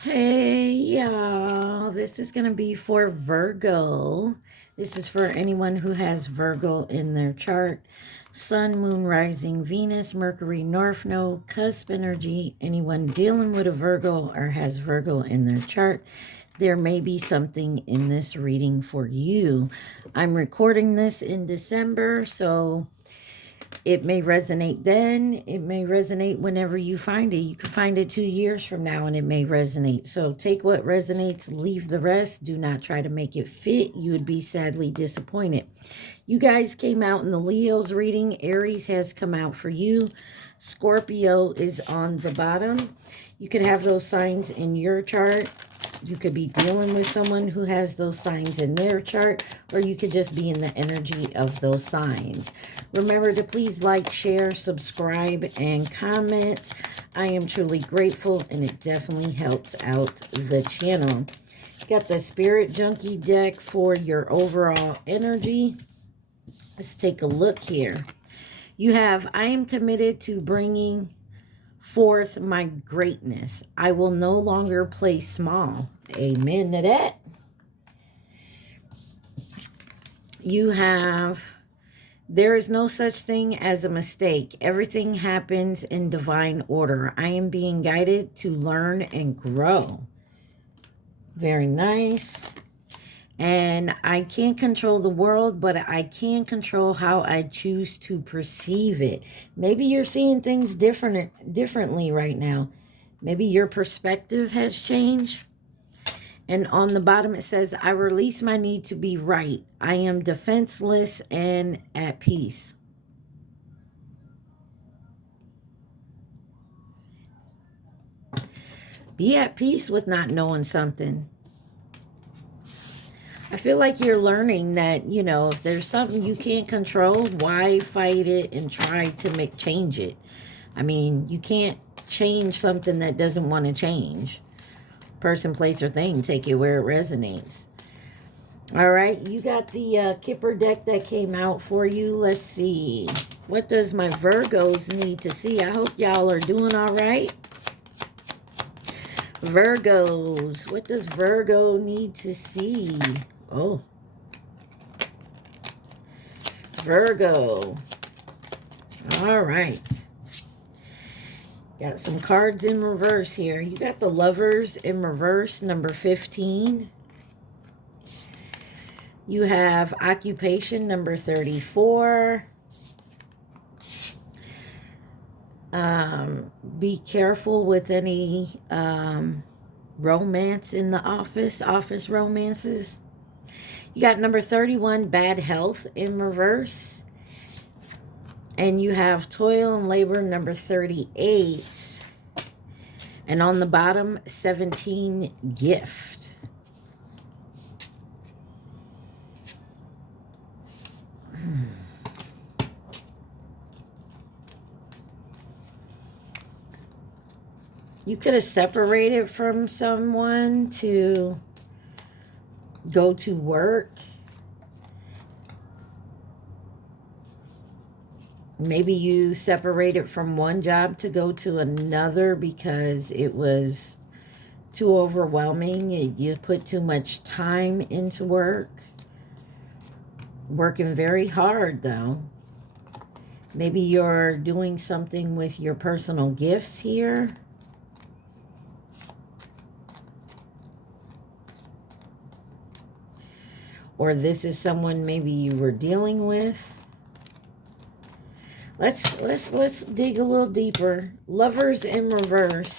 Hey y'all, this is going to be for Virgo. This is for anyone who has Virgo in their chart. Sun, Moon, Rising, Venus, Mercury, North Node, cusp energy. Anyone dealing with a Virgo or has Virgo in their chart, there may be something in this reading for you. I'm recording this in December, so it may resonate then. It may resonate whenever you find it. You could find it 2 years from now and it may resonate. So take what resonates, leave the rest. Do not try to make it fit. You would be sadly disappointed. You guys came out in the Leo's reading. Aries has come out for you. Scorpio is on the bottom. You could have those signs in your chart. You could be dealing with someone who has those signs in their chart, or you could just be in the energy of those signs. Remember to please like, share, subscribe, and comment. I am truly grateful, and it definitely helps out the channel. Got the Spirit Junkie deck for your overall energy. Let's take a look here. You have, I am committed to bringing forth my greatness. I will no longer play small. Amen to that. You have, there is no such thing as a mistake. Everything happens in divine order. I am being guided to learn and grow. Very nice. And I can't control the world, but I can control how I choose to perceive it. Maybe you're seeing things differently right now. Maybe your perspective has changed. And on the bottom it says, I release my need to be right. I am defenseless and at peace. Be at peace with not knowing something. I feel like you're learning that, you know, if there's something you can't control, why fight it and try to change it? I mean, you can't change something that doesn't want to change. Person, place, or thing, take it where it resonates. All right, you got the Kipper deck that came out for you. Let's see. What does my Virgos need to see? I hope y'all are doing all right. Virgos, what does Virgo need to see? Oh, Virgo. All right. Got some cards in reverse here. You got the Lovers in reverse, number 15. You have Occupation, number 34. Be careful with any romance in the office romances. You got number 31, Bad Health in reverse. And you have Toil and Labor, number 38. And on the bottom, 17, Gift. You could have separated from someone to go to work. Maybe you separated from one job to go to another because it was too overwhelming. You put too much time into work. Working very hard, though. Maybe you're doing something with your personal gifts here. Or this is someone maybe you were dealing with. Let's dig a little deeper. Lovers in reverse.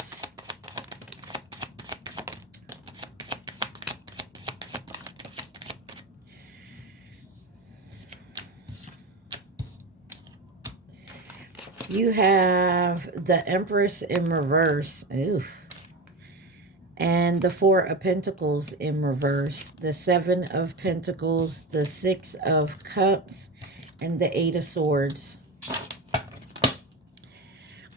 You have the Empress in reverse. Ooh. And the Four of Pentacles in reverse. The Seven of Pentacles, the Six of Cups, and the Eight of Swords.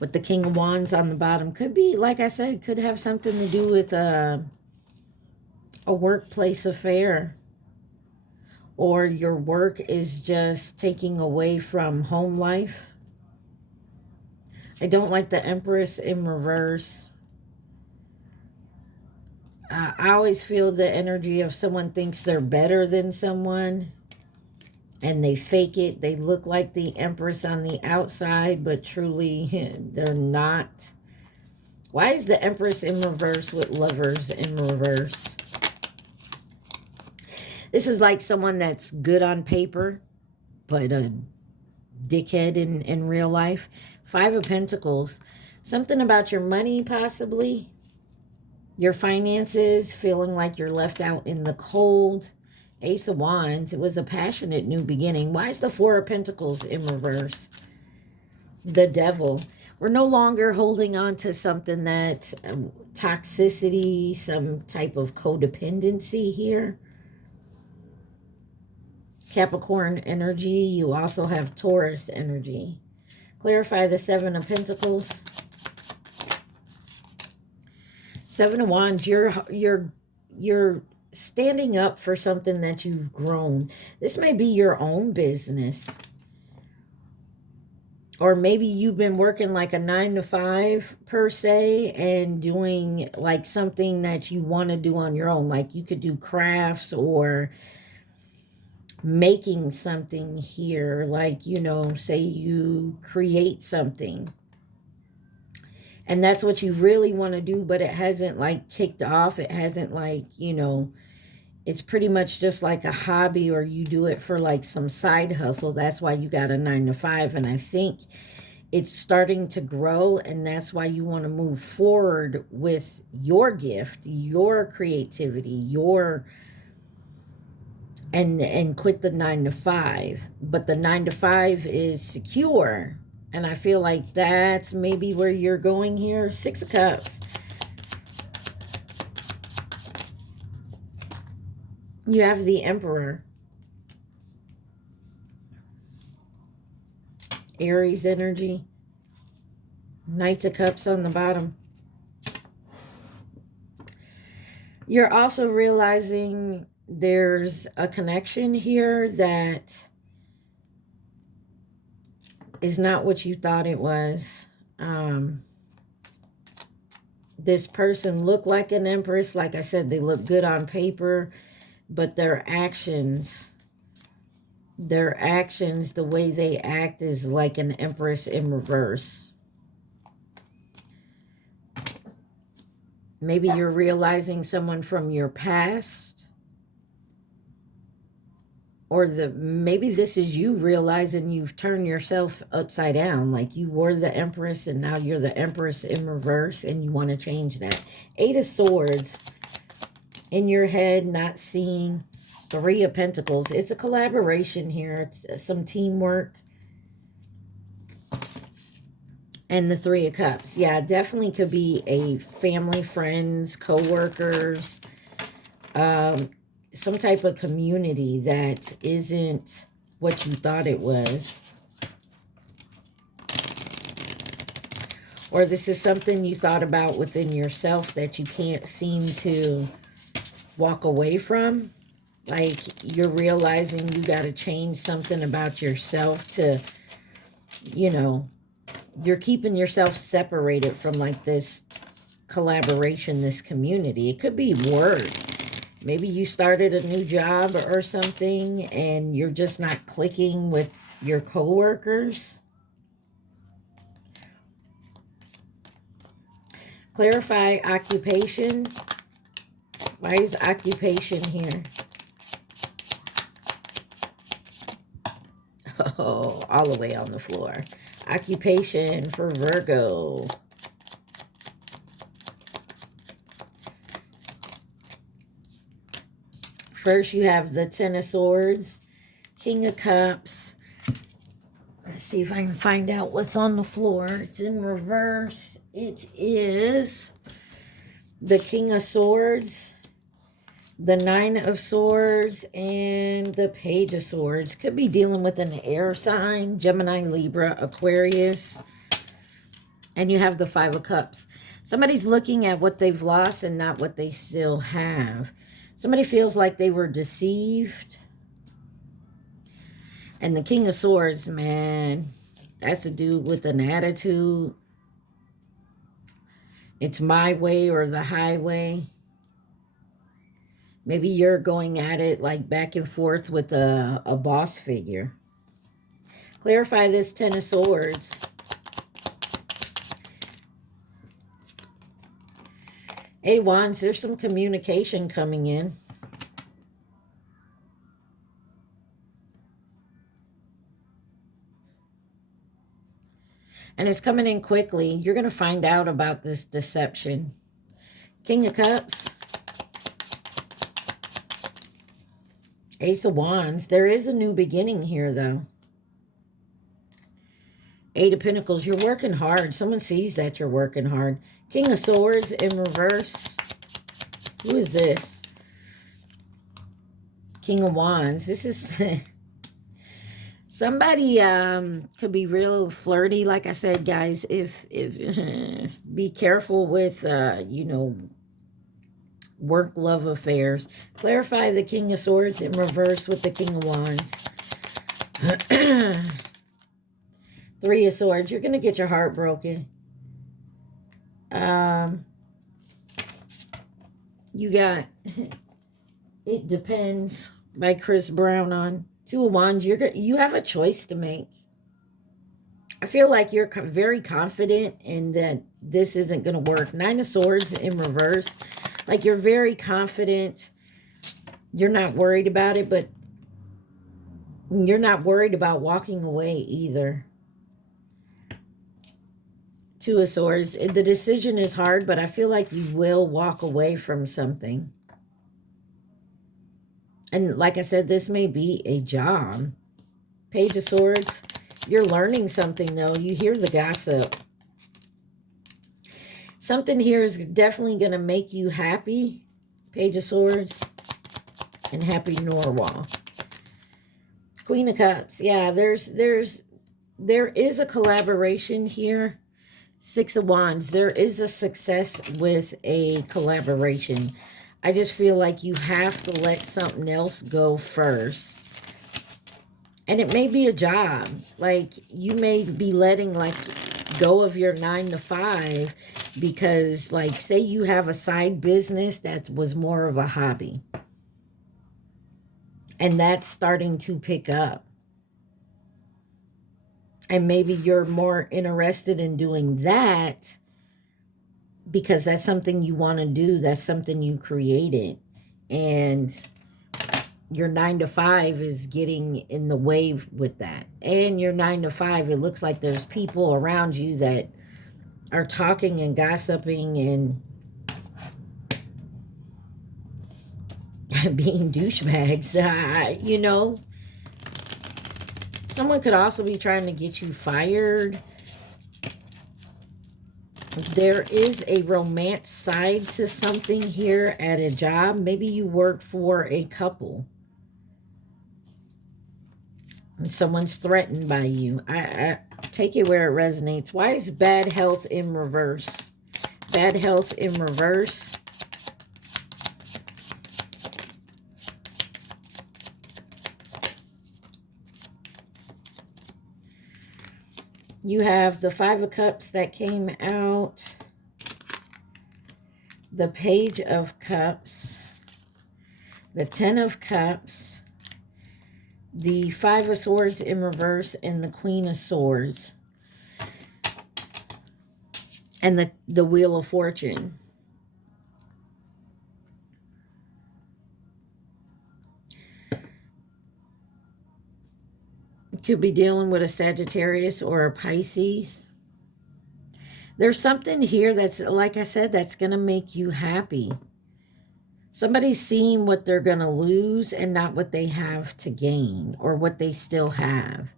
With the King of Wands on the bottom. Could be, like I said, could have something to do with a workplace affair. Or your work is just taking away from home life. I don't like the Empress in reverse. I always feel the energy of someone thinks they're better than someone and they fake it. They look like the Empress on the outside, but truly they're not. Why is the Empress in reverse with Lovers in reverse? This is like someone that's good on paper, but a dickhead in real life. Five of Pentacles. Something about your money, possibly. Your finances, feeling like you're left out in the cold. Ace of Wands. It was a passionate new beginning. Why is the Four of Pentacles in reverse? The Devil. We're no longer holding on to something that toxicity, some type of codependency here. Capricorn energy. You also have Taurus energy. Clarify the Seven of Pentacles. Seven of Wands. You're standing up for something that you've grown. This may be your own business. Or maybe you've been working like a 9-to-5 per se and doing like something that you want to do on your own. Like you could do crafts or making something here. Like, you know, say you create something. And that's what you really want to do, but it hasn't like kicked off. It hasn't like, you know, it's pretty much just like a hobby, or you do it for like some side hustle. That's why you got a 9-to-5. And I think it's starting to grow, and that's why you want to move forward with your gift, your creativity, and quit the 9-to-5. But the 9-to-5 is secure, and I feel like that's maybe where you're going here. Six of Cups. You have the Emperor. Aries energy. Knight of Cups on the bottom. You're also realizing there's a connection here that is not what you thought it was. This person looked like an Empress. Like I said, they look good on paper, but their actions, the way they act is like an Empress in reverse. Maybe you're realizing someone from your past, or maybe this is you realizing you've turned yourself upside down. Like you were the Empress and now you're the Empress in reverse, and you want to change that. Eight of Swords. In your head, not seeing. Three of Pentacles. It's a collaboration here. It's some teamwork. And the Three of Cups. Yeah, definitely could be a family, friends, co-workers, some type of community that isn't what you thought it was. Or this is something you thought about within yourself that you can't seem to walk away from. Like you're realizing you got to change something about yourself to, you know, you're keeping yourself separated from like this collaboration, this community. It could be work. Maybe you started a new job or something and you're just not clicking with your coworkers. Clarify occupation. Why is occupation here? Oh, all the way on the floor. Occupation for Virgo. First, you have the Ten of Swords, King of Cups. Let's see if I can find out what's on the floor. It's in reverse. It is the King of Swords, the Nine of Swords, and the Page of Swords. Could be dealing with an air sign, Gemini, Libra, Aquarius. And you have the Five of Cups. Somebody's looking at what they've lost and not what they still have. Somebody feels like they were deceived. And the King of Swords, man, that's a dude with an attitude. It's my way or the highway. Maybe you're going at it like back and forth with a boss figure. Clarify this Ten of Swords. Eight of Wands, there's some communication coming in. And it's coming in quickly. You're going to find out about this deception. King of Cups. Ace of Wands. There is a new beginning here, though. Eight of Pentacles. You're working hard. Someone sees that you're working hard. King of Swords in reverse. Who is this? King of Wands. This is... Somebody could be real flirty, like I said, guys. If be careful with, you know, work-love affairs. Clarify the King of Swords in reverse with the King of Wands. Three of Swords. You're going to get your heart broken. You got It Depends by Chris Brown on. Two of Wands, you have a choice to make. I feel like you're very confident in that this isn't going to work. Nine of Swords in reverse. Like you're very confident. You're not worried about it, but you're not worried about walking away either. Two of Swords. The decision is hard, but I feel like you will walk away from something. And like I said, this may be a job. Page of Swords. You're learning something, though. You hear the gossip. Something here is definitely going to make you happy. Page of Swords. And Happy Norwal. Queen of Cups. Yeah, there is a collaboration here. Six of Wands. There is a success with a collaboration. I just feel like you have to let something else go first. And it may be a job. Like, you may be letting, like, go of your 9 to 5 because, like, say you have a side business that was more of a hobby. And that's starting to pick up. And maybe you're more interested in doing that because that's something you want to do. That's something you created. And your 9 to 5 is getting in the way with that. And your 9 to 5, it looks like there's people around you that are talking and gossiping and being douchebags. You know, someone could also be trying to get you fired. There is a romance side to something here at a job. Maybe you work for a couple. And someone's threatened by you. I take it where it resonates. Why is bad health in reverse? Bad health in reverse. You have the Five of Cups that came out. The Page of Cups. The Ten of Cups. The Five of Swords in reverse and the Queen of Swords. And the Wheel of Fortune. Could be dealing with a Sagittarius or a Pisces. There's something here that's, like I said, that's going to make you happy. Somebody's seeing what they're going to lose and not what they have to gain or what they still have.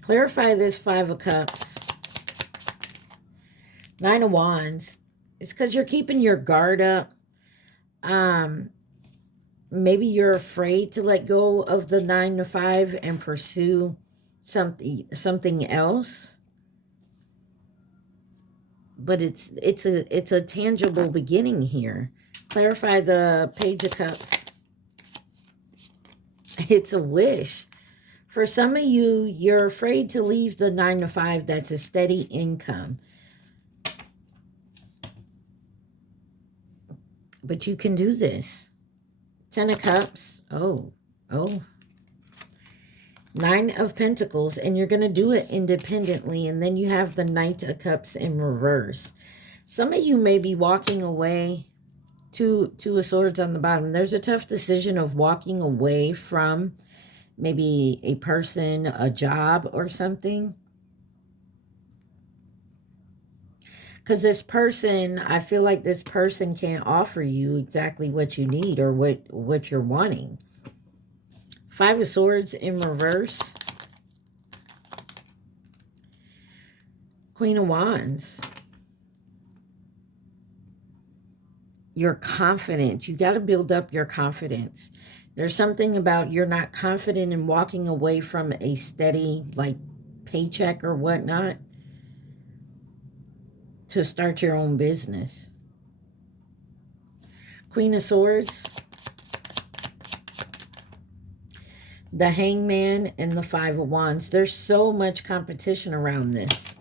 Clarify this Five of Cups. Nine of Wands. It's because you're keeping your guard up. Maybe you're afraid to let go of the 9 to 5 and pursue something else. But it's a tangible beginning here. Clarify the Page of Cups. It's a wish. For some of you, you're afraid to leave the 9 to 5. That's a steady income. But you can do this. Ten of Cups. Oh. Nine of Pentacles. And you're going to do it independently. And then you have the Knight of Cups in reverse. Some of you may be walking away. Two of Swords on the bottom. There's a tough decision of walking away from maybe a person, a job, or something. Because this person, I feel like this person can't offer you exactly what you need or what you're wanting. Five of Swords in reverse. Queen of Wands. Your confidence. You got to build up your confidence. There's something about you're not confident in walking away from a steady, like, paycheck or whatnot to start your own business. Queen of Swords. The Hangman and the Five of Wands. There's so much competition around this.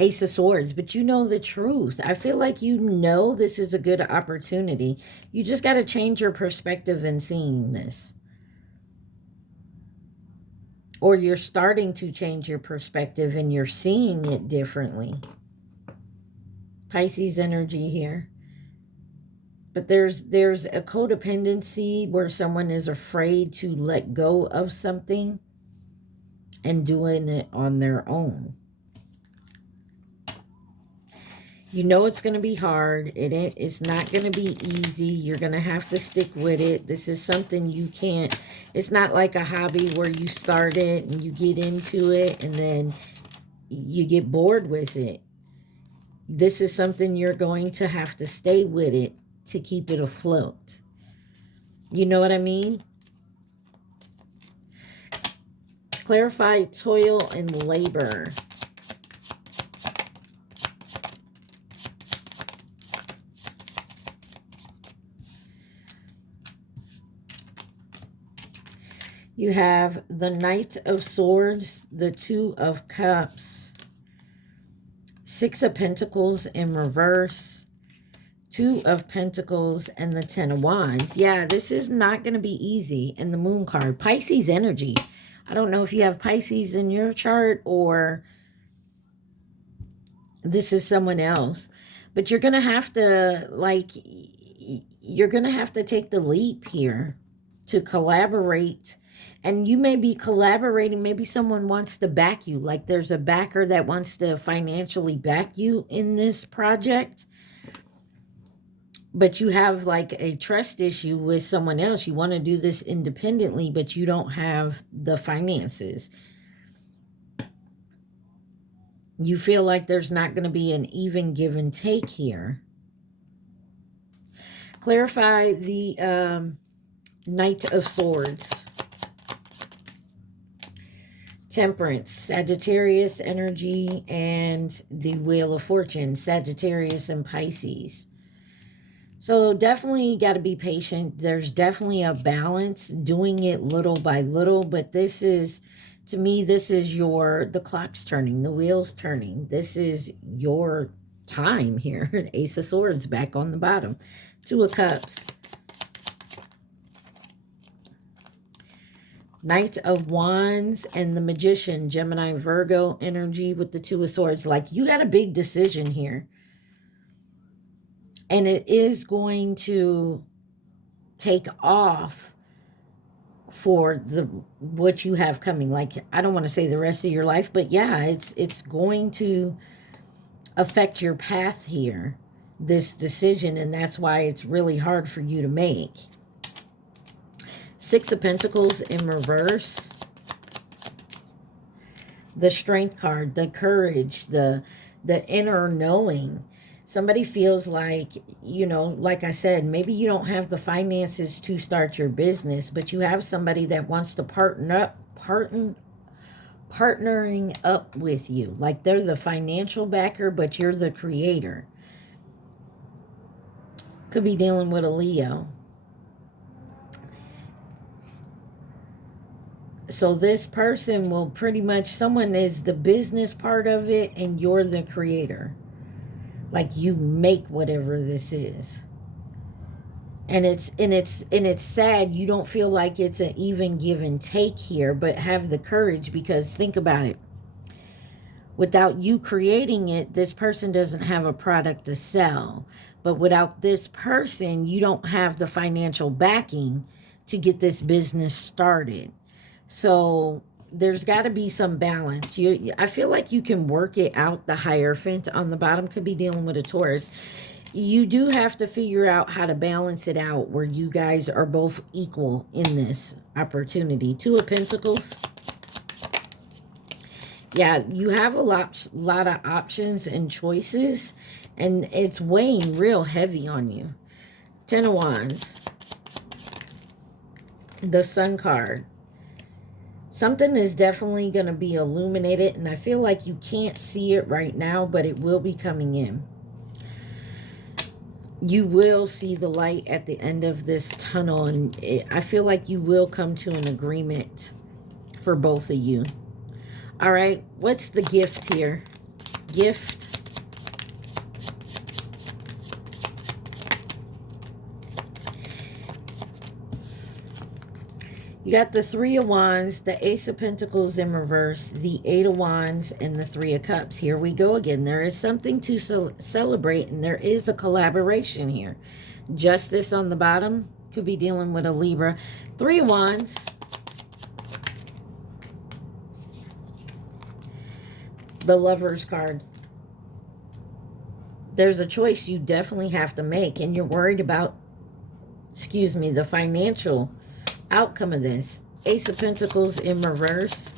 Ace of Swords, but you know the truth. I feel like you know this is a good opportunity. You just got to change your perspective in seeing this. Or you're starting to change your perspective and you're seeing it differently. Pisces energy here. But there's a codependency where someone is afraid to let go of something and doing it on their own. You know it's going to be hard. It's not going to be easy. You're going to have to stick with it. This is something you can't... It's not like a hobby where you start it and you get into it and then you get bored with it. This is something you're going to have to stay with it to keep it afloat. You know what I mean? Clarify toil and labor. You have the Knight of Swords, the Two of Cups, Six of Pentacles in reverse, Two of Pentacles, and the Ten of Wands. Yeah, this is not going to be easy. And the Moon card, Pisces energy. I don't know if you have Pisces in your chart or this is someone else. But you're going to have to, like, you're going to have to take the leap here to collaborate. And you may be collaborating. Maybe someone wants to back you. Like there's a backer that wants to financially back you in this project. But you have like a trust issue with someone else. You want to do this independently, but you don't have the finances. You feel like there's not going to be an even give and take here. Clarify the Knight of Swords. Temperance, Sagittarius energy, and the Wheel of Fortune, Sagittarius and Pisces. So definitely got to be patient. There's definitely a balance, doing it little by little, but this is, to me, this is the clock's turning, the wheel's turning. This is your time here. Ace of Swords back on the bottom. Two of Cups. Knight of Wands and the Magician, Gemini, Virgo energy with the Two of Swords. Like you got a big decision here. And it is going to take off for what you have coming. Like, I don't want to say the rest of your life, but yeah, it's going to affect your path here, this decision, and that's why it's really hard for you to make. Six of Pentacles in reverse. The Strength card, the courage, the inner knowing. Somebody feels like, you know, like I said, maybe you don't have the finances to start your business, but you have somebody that wants to partnering up with you. Like they're the financial backer, but you're the creator. Could be dealing with a Leo. So this person will pretty much, someone is the business part of it and you're the creator. Like you make whatever this is. And it's sad you don't feel like it's an even give and take here, but have the courage, because think about it. Without you creating it, this person doesn't have a product to sell. But without this person, you don't have the financial backing to get this business started. So there's got to be some balance. I feel like you can work it out. The Hierophant on the bottom could be dealing with a Taurus. You do have to figure out how to balance it out where you guys are both equal in this opportunity. Two of Pentacles. Yeah, you have a lot of options and choices, and it's weighing real heavy on you. Ten of Wands. The Sun card. Something is definitely going to be illuminated, and I feel like you can't see it right now, but it will be coming in. You will see the light at the end of this tunnel, and I feel like you will come to an agreement for both of you. All right, what's the gift here? Gift. You got the Three of Wands, the Ace of Pentacles in reverse, the Eight of Wands, and the Three of Cups. Here we go again. There is something to celebrate, and there is a collaboration here. Justice on the bottom. Could be dealing with a Libra. Three of Wands. The Lover's card. There's a choice you definitely have to make, and you're worried about, excuse me, the financial outcome of this. Ace of Pentacles in reverse.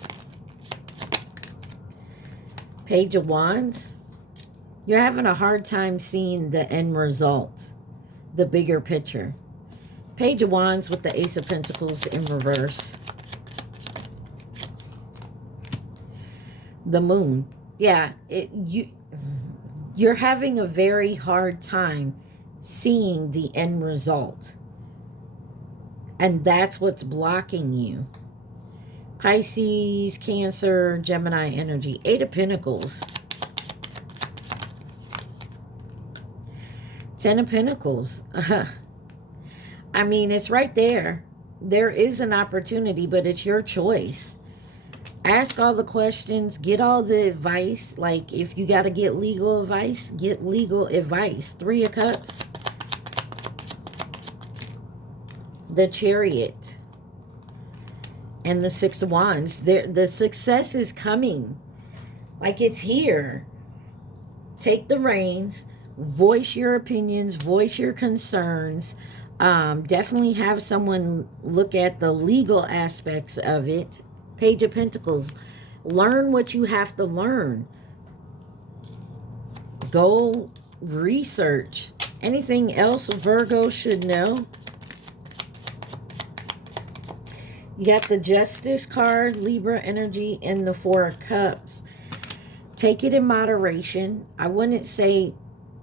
Page of Wands. You're having a hard time seeing the end result, the bigger picture. Page of Wands with the Ace of Pentacles in reverse. The Moon. Yeah, you're having a very hard time seeing the end result. And that's what's blocking you. Pisces, Cancer, Gemini energy. Eight of Pentacles. Ten of Pentacles. I mean, it's right there. There is an opportunity, but it's your choice. Ask all the questions. Get all the advice. Like, if you got to get legal advice, get legal advice. Three of Cups. The Chariot. And the Six of Wands. The success is coming. Like, it's here. Take the reins. Voice your opinions. Voice your concerns. Definitely have someone look at the legal aspects of it. Page of Pentacles. Learn what you have to learn. Go research. Anything else Virgo should know? You got the Justice card, Libra energy, and the Four of Cups. Take it in moderation. I wouldn't say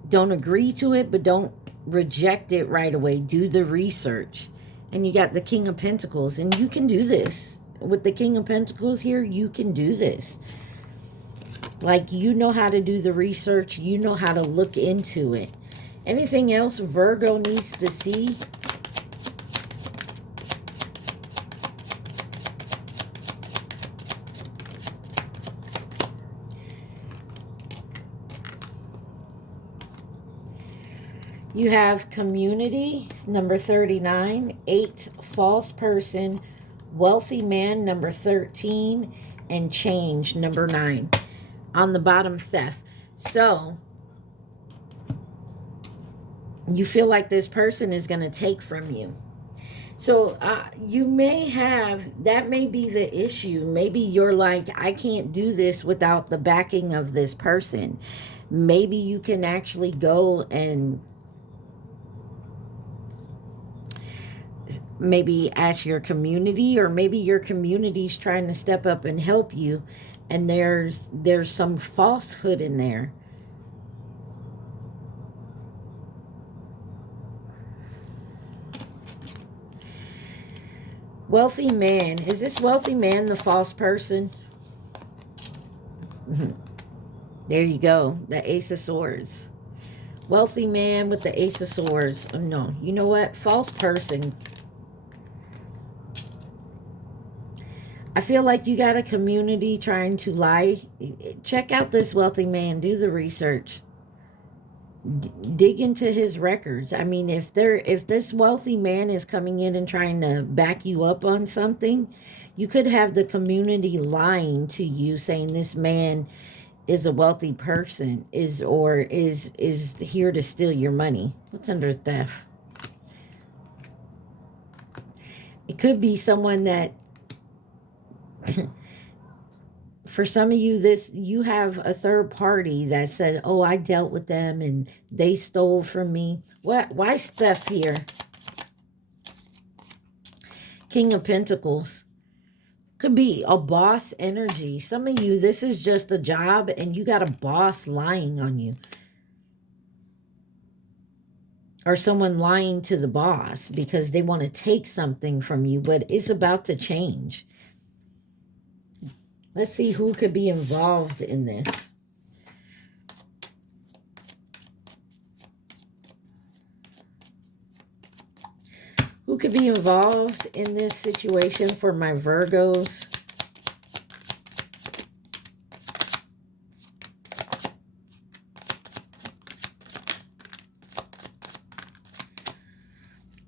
don't agree to it, but don't reject it right away. Do the research. And you got the King of Pentacles, and you can do this. With the King of Pentacles here, you can do this. Like, you know how to do the research. You know how to look into it. Anything else Virgo needs to see? You have Community, number 39, 8, False Person, Wealthy Man, number 13, and Change, number 9. On the bottom, Theft. So, you feel like this person is going to take from you. So, you may have, that may be the issue. Maybe you're like, I can't do this without the backing of this person. Maybe you can actually go and maybe ask your community, or maybe your community's trying to step up and help you, and there's some falsehood in there. Wealthy Man. Is this wealthy man the false person? There you go. The Ace of Swords. Wealthy man with the Ace of Swords. Oh, no, you know what? False person. I feel like you got a community trying to lie. Check out this wealthy man. Do the research. Dig into his records. I mean, if this wealthy man is coming in and trying to back you up on something, you could have the community lying to you, saying this man is a wealthy person, is here to steal your money. What's under theft? It could be someone that for some of you, you have a third party that said, oh, I dealt with them and they stole from me. What? Why is theft here? King of Pentacles. Could be a boss energy. Some of you, this is just a job and you got a boss lying on you. Or someone lying to the boss because they want to take something from you, but it's about to change. Let's see who could be involved in this. Who could be involved in this situation for my Virgos?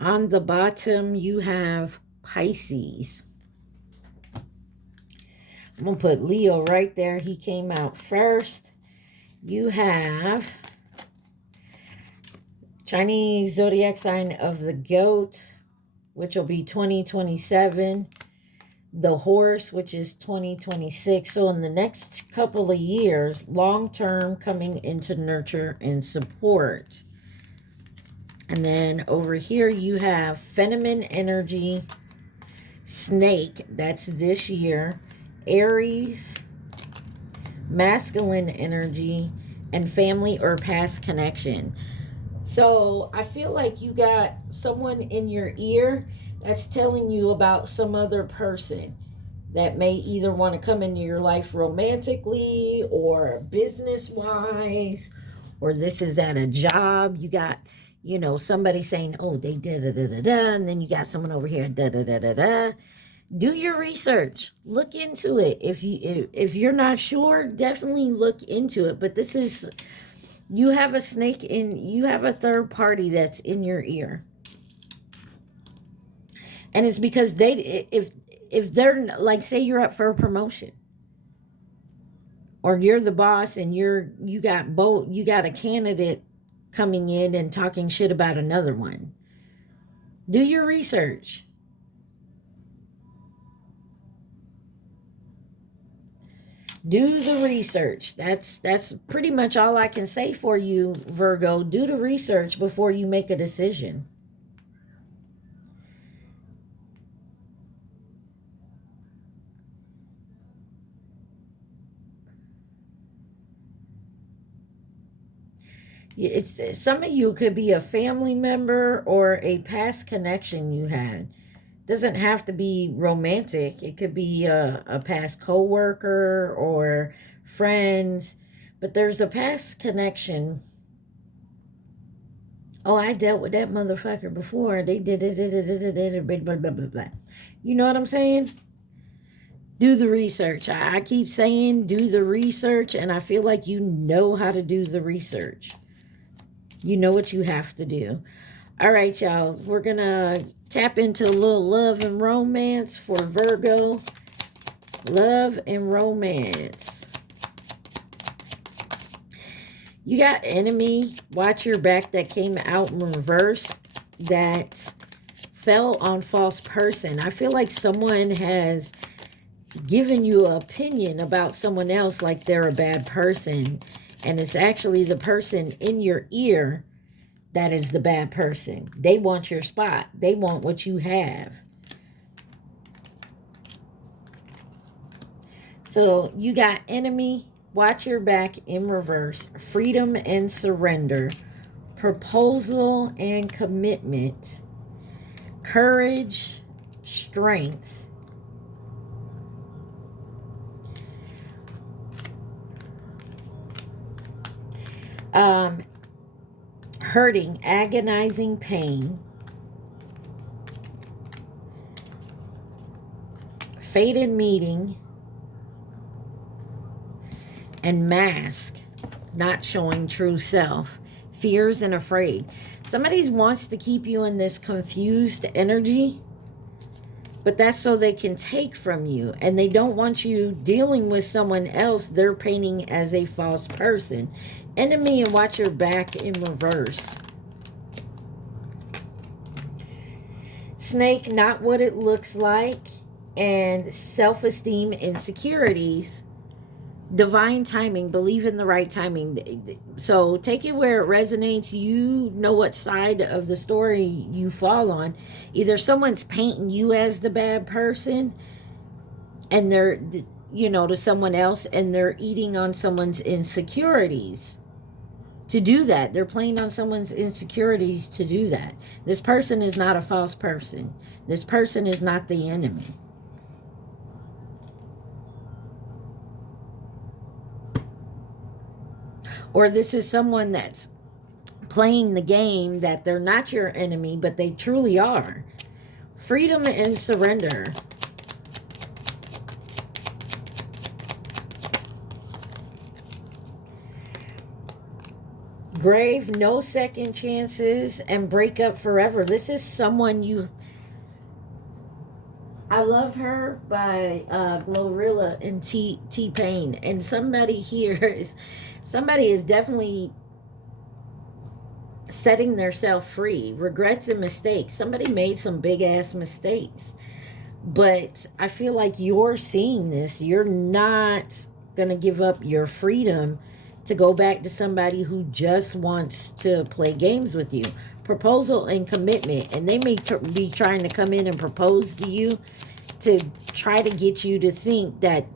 On the bottom, you have Pisces. I'm going to put Leo right there. He came out first. You have Chinese zodiac sign of the goat, which will be 2027. The horse, which is 2026. So in the next couple of years, long-term, coming into nurture and support. And then over here, you have feminine energy, snake, that's this year, Aries, masculine energy, and family or past connection. So I feel like you got someone in your ear that's telling you about some other person that may either want to come into your life romantically or business-wise, or this is at a job. You got, you know, somebody saying, oh, they did da-da-da-da-da, and then you got someone over here, da-da-da-da-da. Do your research. Look into it. If you're not sure, definitely look into it. But this is, you have a snake in, you have a third party that's in your ear. And it's because they, if they're, like, say you're up for a promotion, or you're the boss and you got a candidate coming in and talking shit about another one. Do your research. Do the research. That's pretty much all I can say for you, Virgo. Do the research before you make a decision. It's some of you could be a family member or a past connection you had. Doesn't have to be romantic. It could be a past coworker or friends, but there's a past connection. Oh, I dealt with that motherfucker before. They did it, blah, blah, blah, blah. You know what I'm saying? Do the research. I keep saying do the research, and I feel like you know how to do the research. You know what you have to do. All right, y'all. We're going to tap into a little love and romance for Virgo. Love and romance. You got enemy. Watch your back that came out in reverse. That fell on false person. I feel like someone has given you an opinion about someone else like they're a bad person. And it's actually the person in your ear that is the bad person. They want your spot. They want what you have. So you got enemy, watch your back in reverse, freedom and surrender, proposal and commitment, courage, strength, hurting, agonizing pain, fated meeting, and mask, not showing true self, fears and afraid. Somebody wants to keep you in this confused energy, but that's so they can take from you, and they don't want you dealing with someone else they're painting as a false person. Enemy and watch your back in reverse. Snake, not what it looks like, and self-esteem insecurities. Divine timing, believe in the right timing. So take it where it resonates. You know what side of the story you fall on. Either someone's painting you as the bad person, and they're, you know, to someone else, and they're eating on someone's insecurities to do that. They're playing on someone's insecurities to do that. This person is not a false person. This person is not the enemy. Or this is someone that's playing the game that they're not your enemy, but they truly are. Freedom and surrender. Grave, no second chances, and break up forever. This is someone you... I Love Her by Glorilla and T-Pain. And somebody here is... Somebody is definitely setting themselves free. Regrets and mistakes. Somebody made some big-ass mistakes. But I feel like you're seeing this. You're not going to give up your freedom to go back to somebody who just wants to play games with you. Proposal and commitment. And they may be trying to come in and propose to you to try to get you to think that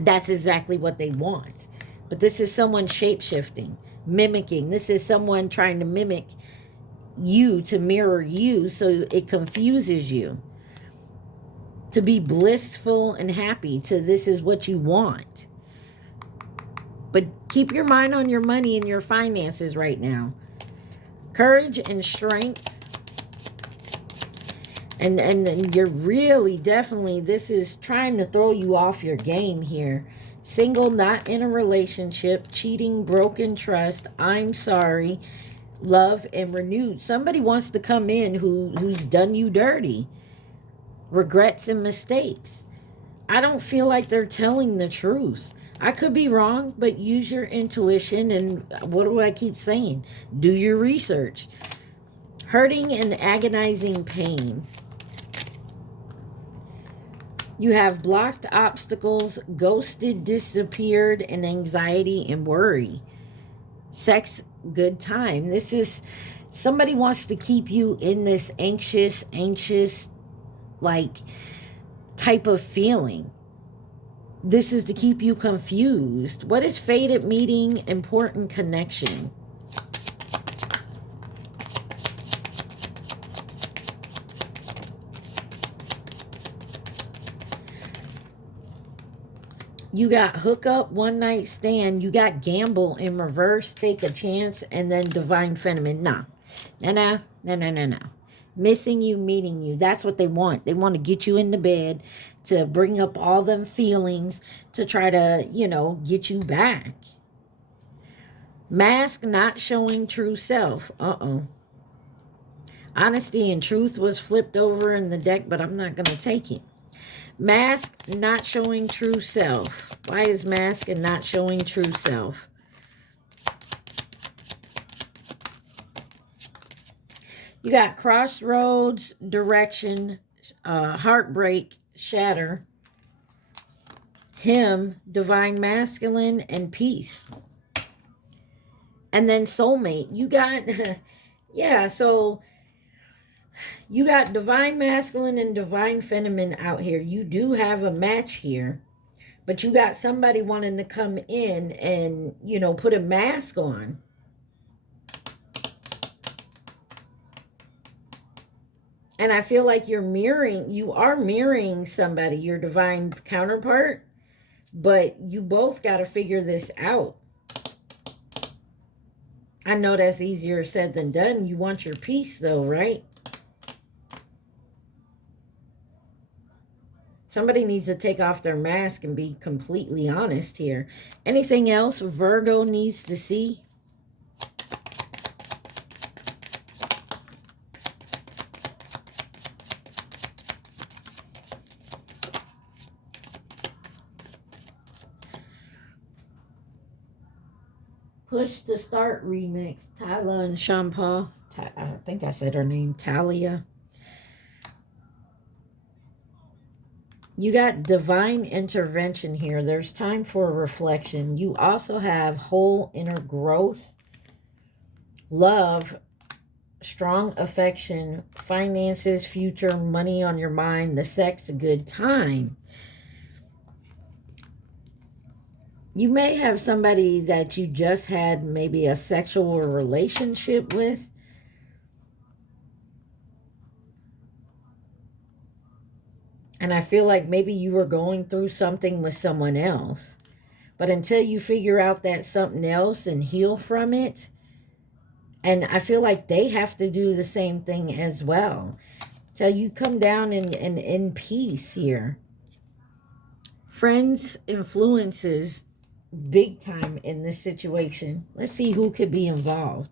that's exactly what they want. But this is someone shape-shifting, mimicking. This is someone trying to mimic you, to mirror you, so it confuses you. To be blissful and happy, to this is what you want. But keep your mind on your money and your finances right now. Courage and strength. And you're really definitely, this is trying to throw you off your game here. Single, not in a relationship, cheating, broken trust, I'm sorry, love, and renewed. Somebody wants to come in who's done you dirty. Regrets and mistakes. I don't feel like they're telling the truth. I could be wrong, but use your intuition. And what do I keep saying? Do your research. Hurting and agonizing pain. You have blocked obstacles, ghosted, disappeared, and anxiety and worry. Sex, good time. This is, somebody wants to keep you in this anxious, like, type of feeling. This is to keep you confused. What is fated meeting, important connection? You got hookup, one night stand. You got gamble in reverse, take a chance, and then divine feminine. No. Missing you, meeting you. That's what they want. They want to get you into bed, to bring up all them feelings, to try to, you know, get you back. Mask, not showing true self. Honesty and truth was flipped over in the deck, but I'm not going to take it. Mask, not showing true self. Why is mask and not showing true self? You got crossroads, direction, heartbreak, shatter, him, divine masculine, and peace. And then soulmate. You got, yeah, so you got divine masculine and divine feminine out here. You do have a match here, but you got somebody wanting to come in and, you know, put a mask on. And I feel like you are mirroring somebody, your divine counterpart, but you both got to figure this out. I know that's easier said than done. You want your peace though, right? Somebody needs to take off their mask and be completely honest here. Anything else Virgo needs to see? Push to Start remix. Tyla and Sean Paul. I think I said her name. Talia. You got divine intervention here. There's time for reflection. You also have whole inner growth, love, strong affection, finances, future, money on your mind, the sex, a good time. You may have somebody that you just had maybe a sexual relationship with. And I feel like maybe you were going through something with someone else. But until you figure out that something else and heal from it, and I feel like they have to do the same thing as well. So you come down in peace here. Friends, influences, big time in this situation. Let's see who could be involved.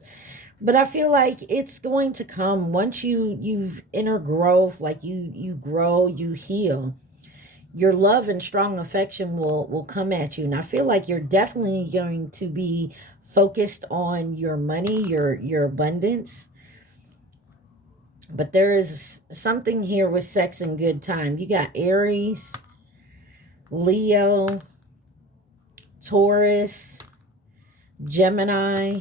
But I feel like it's going to come once you've inner growth, like you grow, you heal. Your love and strong affection will come at you. And I feel like you're definitely going to be focused on your money, your abundance. But there is something here with sex and good time. You got Aries, Leo, Taurus, Gemini,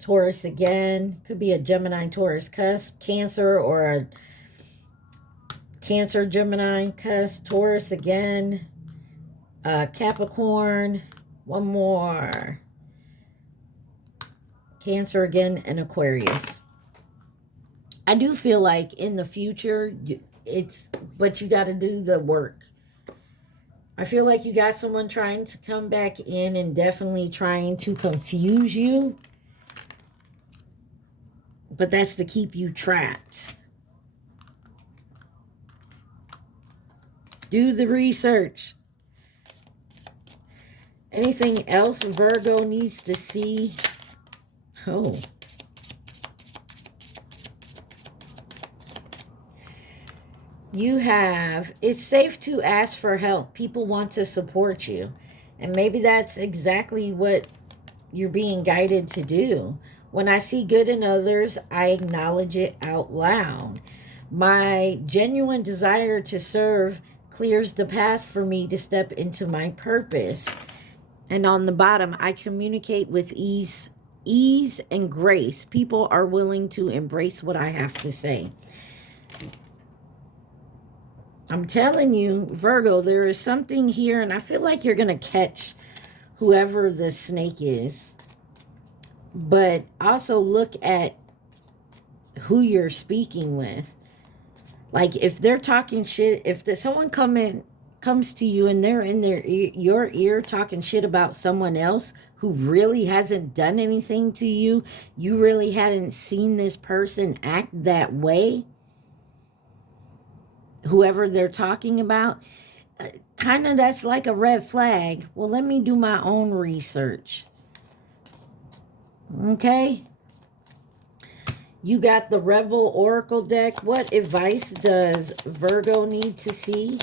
Taurus again. Could be a Gemini Taurus cusp, Cancer, or a Cancer Gemini cusp, Taurus again, Capricorn, one more, Cancer again, and Aquarius. I do feel like in the future, but you got to do the work. I feel like you got someone trying to come back in and definitely trying to confuse you. But that's to keep you trapped. Do the research. Anything else Virgo needs to see? Oh. You have, it's safe to ask for help. People want to support you. And maybe that's exactly what you're being guided to do. When I see good in others, I acknowledge it out loud. My genuine desire to serve clears the path for me to step into my purpose. And on the bottom, I communicate with ease and grace. People are willing to embrace what I have to say. I'm telling you, Virgo, there is something here, and I feel like you're going to catch whoever the snake is. But also look at who you're speaking with. Like, if they're talking shit, if someone comes to you and they're in your ear talking shit about someone else who really hasn't done anything to you, you really hadn't seen this person act that way, whoever they're talking about, kind of that's like a red flag. Well, let me do my own research. Okay? You got the Rebel Oracle deck. What advice does Virgo need to see?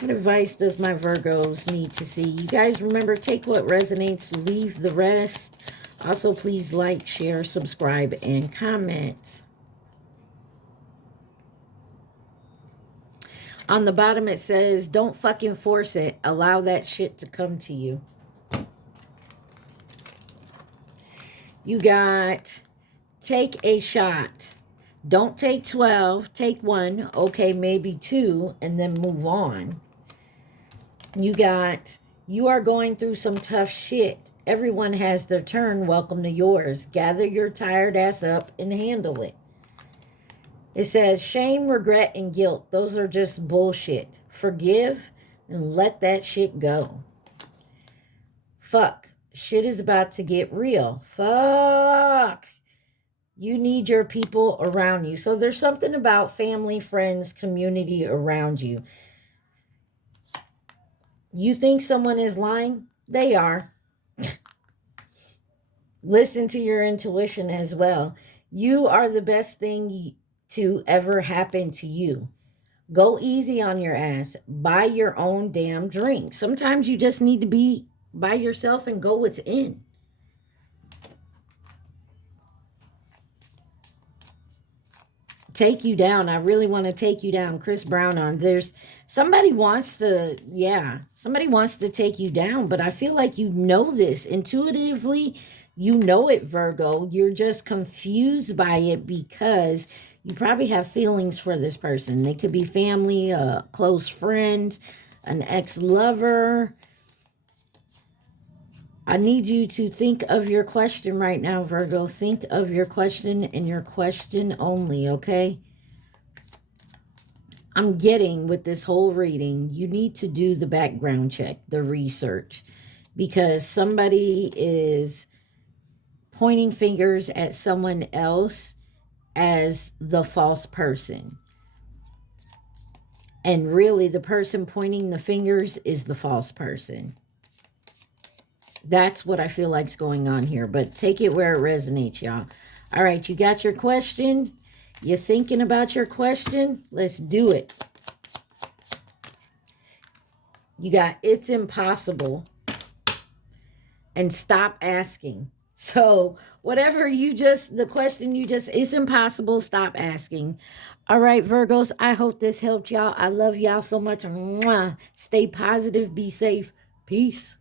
What advice does my Virgos need to see? You guys remember, take what resonates, leave the rest. Also, please like, share, subscribe, and comment. On the bottom, it says, don't fucking force it. Allow that shit to come to you. You got, take a shot. Don't take 12. Take 1. Okay, maybe 2. And then move on. You got, you are going through some tough shit. Everyone has their turn. Welcome to yours. Gather your tired ass up and handle it. It says, shame, regret, and guilt. Those are just bullshit. Forgive and let that shit go. Fuck. Shit is about to get real. Fuck. You need your people around you. So there's something about family, friends, community around you. You think someone is lying? They are. Listen to your intuition as well. You are the best thing to ever happen to you. Go easy on your ass. Buy your own damn drink. Sometimes you just need to be by yourself and go within. Take you down. I really want to take you down. Chris Brown on. There's somebody wants to, yeah, somebody wants to take you down, but I feel like you know this intuitively. You know it, Virgo. You're just confused by it because you probably have feelings for this person. They could be family, a close friend, an ex-lover. I need you to think of your question right now, Virgo. Think of your question and your question only, okay? I'm getting with this whole reading, you need to do the background check, the research, because somebody is pointing fingers at someone else as the false person. And really, the person pointing the fingers is the false person. That's what I feel like's going on here. But take it where it resonates, y'all. All right, you got your question? You thinking about your question? Let's do it. You got it's impossible. And stop asking. So whatever you just, the question you just, it's impossible. Stop asking. All right, Virgos, I hope this helped y'all. I love y'all so much. Mwah. Stay positive. Be safe. Peace.